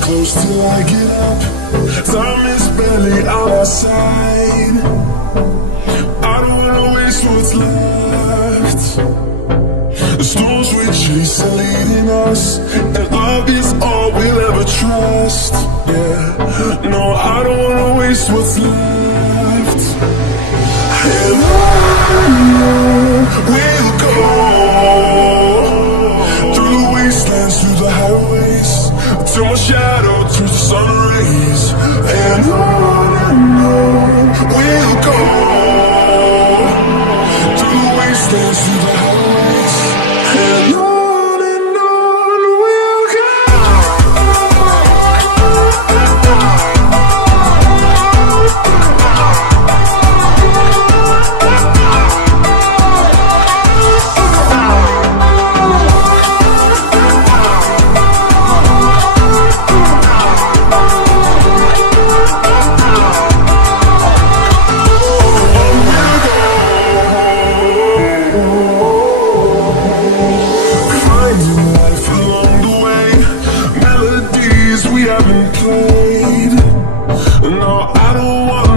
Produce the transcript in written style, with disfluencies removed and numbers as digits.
close till I get up. Time is barely on our side. I don't wanna waste what's left. The storms we chase are leading us, and love is all we'll ever trust. Yeah, no, I don't wanna waste what's left. And on we'll go, through the wastelands, through the highways, till my shadow turns to sun rays. And on we'll go, through the wastelands, through the highways, and on we'll go. We haven't played. No, I don't want